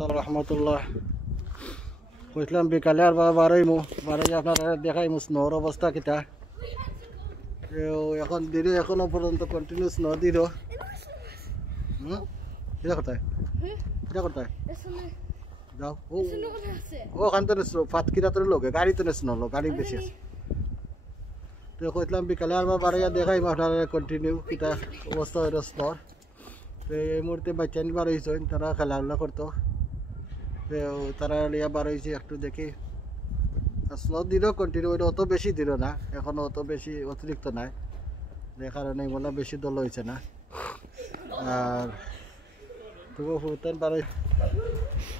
আসসালামু রহমতুল্লাহ। কইলাম বিকালে আর বারোইমু আপনারা দেখাইমু স্নোর অবস্থা কিতা। এখন দিলে এখনো পর্যন্ত কন্টিনিউ স্নো দিল। এটা কোথায় যাও ওখান তো ফাতকিরা তোর লোকে গাড়ি তো স্নো লো গাড়ি বেশি আছে। তো কইলাম বিকালে আর বারোইয়া দেখাইমু আপনারা কন্টিনিউ কিতা অবস্থা হইল স্নোর। তো এই মুহূর্তে বাচ্চা বার হয়েছেন, তারা খেলাধুলা করতো। তারা লিয়া বার হয়েছে একটু দেখি স্নো দিল কন্টিনিউ, অত বেশি দিল না, এখনো অত বেশি অতিরিক্ত নাই, যে কারণে বলা বেশি দল হয়েছে না। আর তবু ফুটান বার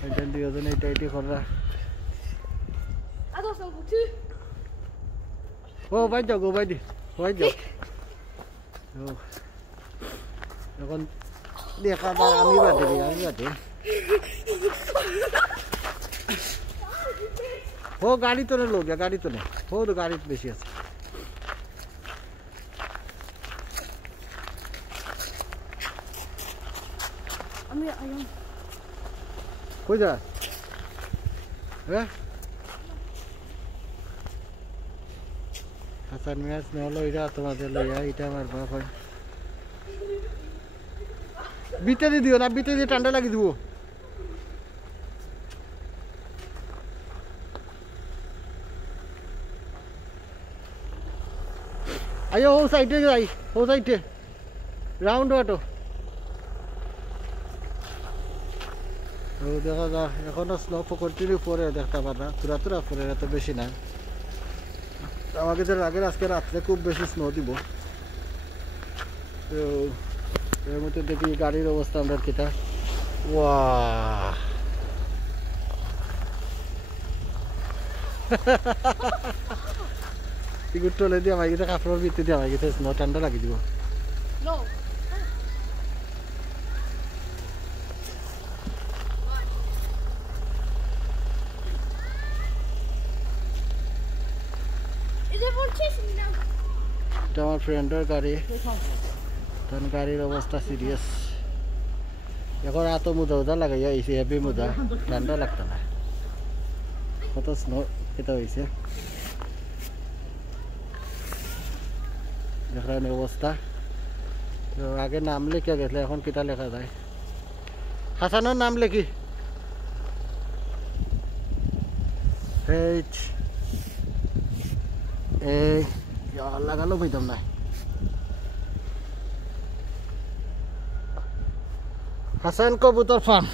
হয়েছেন দুজন, এইটা এটি করা। ও ভাই যাও গো ভাই যাও এখন দেখা আমি বাদে ও গাড়ি তো লোক গাড়ি তো নেই, ও তো গাড়ি বেশি আছে। কই যা হ্যাঁ হাসান মিয়াজ নহলো এটা তোমাদের লইয়া, এটা আমার বাপ হয়। বিটে দিয়ে দিও না, বিটে দিয়ে ঠান্ডা লাগিয়ে দিব। আইও ও সাইডে যাই, ও সাইডে রাউন্ড অটো দেখা যা। এখনো স্নো কন্টিনিউ পরে দেখতে পারা, তুরা পরে এত বেশি না। আমাকে যে আগের আজকে রাত্রে খুব বেশি স্নো দিব। তো এর মধ্যে দেখি গাড়ির অবস্থা আমরা কিটা। ওয়া টিকিট টলে দিয়ে আমাকে গেছে, কাপড়ের ভিতরে দিয়ে আমাকে গেছে, স্নো ঠান্ডা লাগিয়ে দিব। এটা আমার ফ্রেন্ডের গাড়ি, তখন গাড়ির অবস্থা সিরিয়াস। এখন এত মোজা লাগাইয়া আইছে, হেভি মোজা, ঠান্ডা লাগতো না। কত স্নো কেটা হয়েছে দেখলেন অবস্থা। তো আগে নাম লিখে গেছিল, এখন কিতা লেখা যায়? হাসানের নাম লেখি এই লাগালো বুঝতাম না। হাসান কবুতর ফার্ম,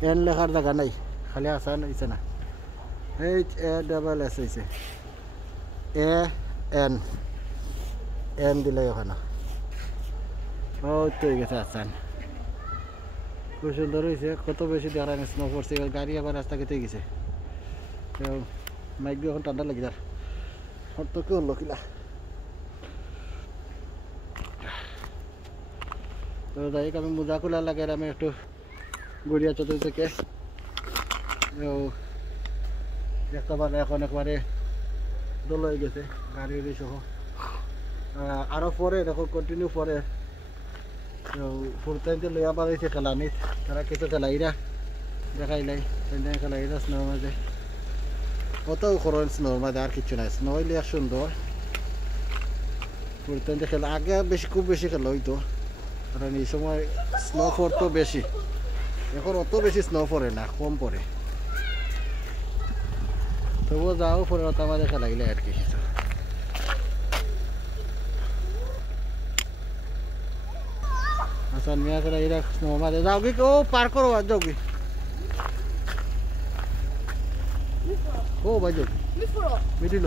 SSAN লেখার জায়গা নাই, খালি হাসান হয়েছে না, HASS হয়েছে, AN দিলে ওখানে হয়ে গেছে হাসান। খুব সুন্দর হয়েছে, কত বেশি দেখা স্নো পড়ছে। গাড়ি আবার রাস্তা কেটে গেছে, মাইক দিয়ে এখন ঠান্ডা লাগি যার তো কি হলো কিলা। তো যাই আমি মোজা খোলা লাগে, আমি একটু গড়িয়া চতুর থেকে দেখতে পারে এখন একবারে দোল হয়ে গেছে গাড়ি সহ। আরো পরে দেখো কন্টিনিউ পরে ফুরতাইতে লইয়া বাড়াইছে খেলানি, তারা কিছু খেলাইরা দেখাইলাই খেলাইরা স্নোর মাঝে, অত করেন স্নোর মাঝে আর কিছু নাই। স্নো হইলে এক সুন্দর ফুরতাইতে খেলা, আগে বেশি খুব বেশি খেলা হইতো, কারণ এই সময় স্নো পড়তো বেশি, এখন অত বেশি স্নো পড়ে না, কম পড়ে। তবুও যাও পরে অত আমাদের খেলাইলে আর কি। হাসান মিয়া করে এরা স্নো মাঝে যাও কি, ও পার করো আর যাও কি, ও ভাই যাও মিডিল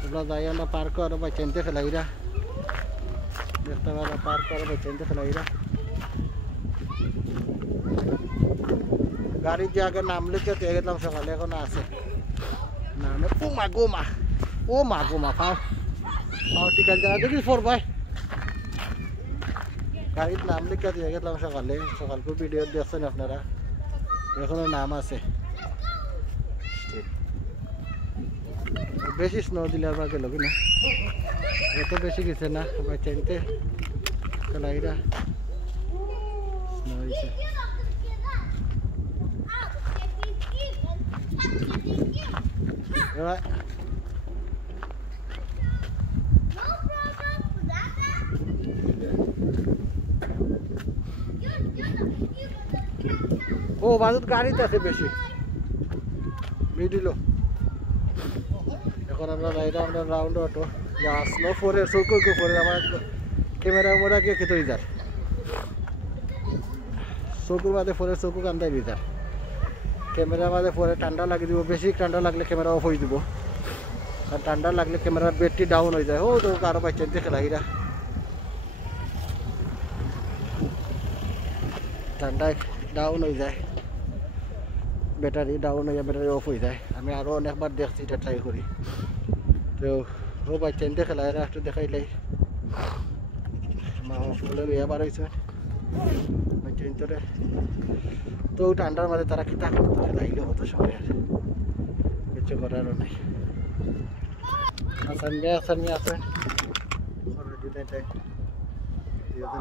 তোমরা যাই আমরা পার করো বা চেনতে খেলাইরা দেখতে পারো, পার করো বা চেনতে খেলাইরা। গাড়ি যে আগে নাম লিখে গেলাম সকালে, এখন আছে নামে ও মা গোমা পাও টিকার জায়গা দেখি ফোর ভাই। গাড়ির নাম লিখে দিয়ে গেলাম সকালে, সকালকে ভিডিও দেখছেন আপনারা, এখনো নাম আছে। বেশি স্নো দিলে আর গেল কিনা এত বেশি গেছে না বাচ্চা নিতে খেলাইরা স্নো হয়েছে ও বাজুত গাড়িতে আছে বেশি মিডিল এখন আমরা রাউন্ড অটো স্নো ফোরের চৌকো ফোরের আমার ক্যামেরা মোড়া গিয়ে খেতে যার চৌকুর মাঝে ফোরের চৌকো কান্দাই যার ক্যামেরা মাঝে পরে ঠান্ডা লাগিয়ে দিব বেশি ঠান্ডা লাগলে ক্যামেরা অফ হয়ে দিব আর ঠান্ডা লাগলে ক্যামেরার ব্যাটারি ডাউন হয়ে যায় ও তো কারো বাচ্চা দেখে লাগিরা ঠান্ডায় ডাউন হয়ে যায় ব্যাটারি ডাউন হয়ে যায় ব্যাটারি অফ হয়ে যায় আমি আরও অনেকবার দেখছি এটা ট্রাই করি তো ও বাচ্চা দেখে লাগিরা একটু দেখাইলাই মা ফুলে বিয়ে বার হয়েছে বাচ্চা ভিতরে তো ঠান্ডার মাঝে তারা কি থাকতো লাগলে কত সময় আর কিছু করারও নাই আসামি আছে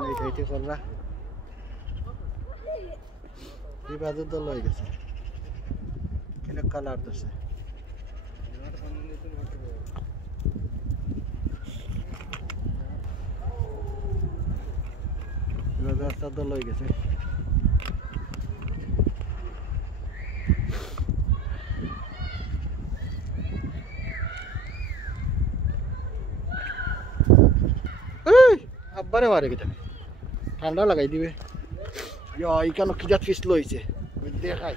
এইটাই করলা এই বাজুর দল হয়ে গেছে এটা কালার ধরছে রাস্তার দল হয়ে গেছে আব্বারে মারে কেটে ঠান্ডা লাগাই দিবে এইখানে কিজাত ফিসল হয়েছে দেখাই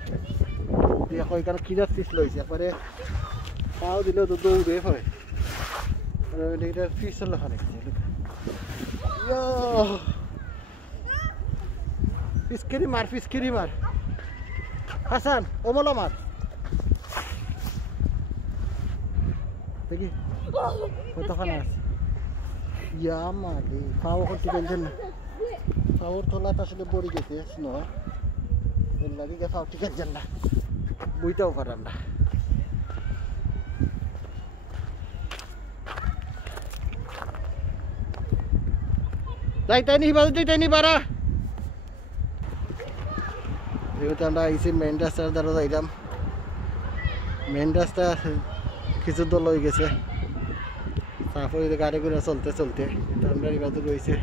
দেখো এখানে কিজাত ফিসল হয়েছে একবারে পাও দিলে তো দৌড়ে পড়ে ফিসল ওখানে ফিসকিরি মার হাসান ওমলা মার দেখি কতখানে আছে ইয়া মালি পাও করতে গেছেন না পাওয়ার তোলাটা আসলে পড়ে গেছে স্নো এর লাগে পাও ঠিক আছে না বুঝতেও পারেন না যাইতাইনি বাজু যাইতাইনি বারা যেহেতু আমরা আইসি মেন রাস্তার দ্বারা যাইলাম মেন রাস্তা কিছু দল হয়ে গেছে সাফ হয়ে গাড়ি ঘোড়া চলতে চলতে আমরা এই বাজু রয়েছে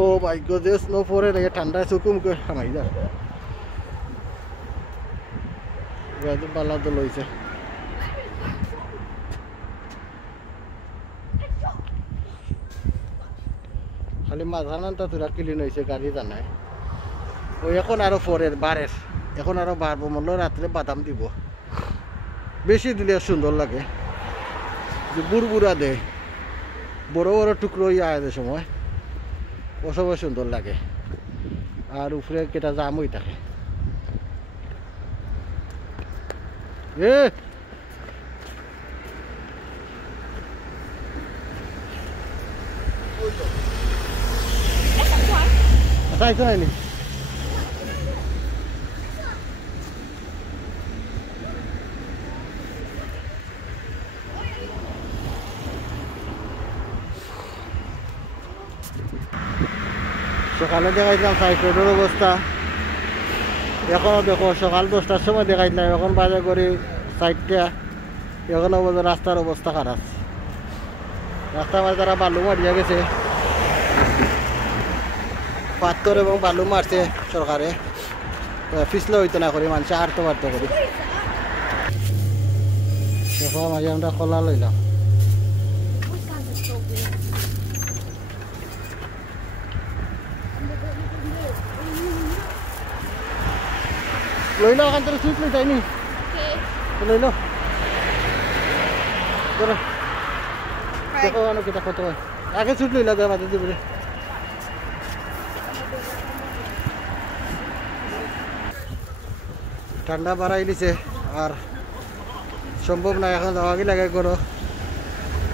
ও ভাগ্য যে স্নো পরে রেখে ঠান্ডায় চুকুম করে খামাই যা পাল্লা দল হয়েছে খালি মাঝখানটা তোরা ক্লিন হয়েছে গাড়ি জানায় ওই এখন আরো পরের বারের এখন আরো বাড়বো মনে রাত্রে বাদাম দিব বেশি দিলে সুন্দর লাগে যে বুড়বুড়া দেয় বড় বড় টুকরো আয় সময় ও সময় সুন্দর লাগে আর উপরে কেটা জাম হয়ে থাকে আচ্ছা হয়নি সকালে দেখাইছিলাম সাইকেলের অবস্থা এখনও দেখো সকাল 10টার সময় দেখাইছিলাম এখন বাজার করি 4টা এখনও বোঝো রাস্তার অবস্থা খারাপ রাস্তার মাঝে তারা বালু মারিয়া গেছে পাথর এবং বালু মারছে সরকারে পিছলে হইতো না করি মানুষ আরতে পারতে করি দেখো মাঝে আমরা কলা লইলাম লইলো ওখান থেকে সুইট লই যায়নি লইলো দেখো কেটা কত হয় আগে সুইট লইলা দেয় মাঝে দিবরে ঠান্ডা বাড়াই দিছে আর সম্ভব না এখন যাওয়াকে লাগে করো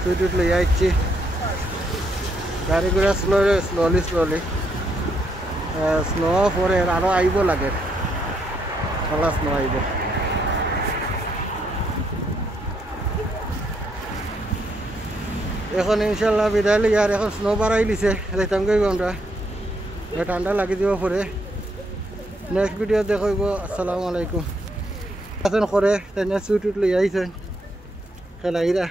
সুইট উইট লইয়া ইচ্ছি গাড়ি ঘোড়া স্লোলি স্নো পরে আরো আইব লাগে খলাস নয় এখন ইনশাল্লাহ বিদায় লিগে আর এখন স্নো বাড়াই দিছে যাইতাম গই আমরা ঠান্ডা লাগি দিব পরে নেক্সট ভিডিও দেখাইব আসসালামু আলাইকুম এখন করে তাই সুইট লই আইছেন খেলাইরা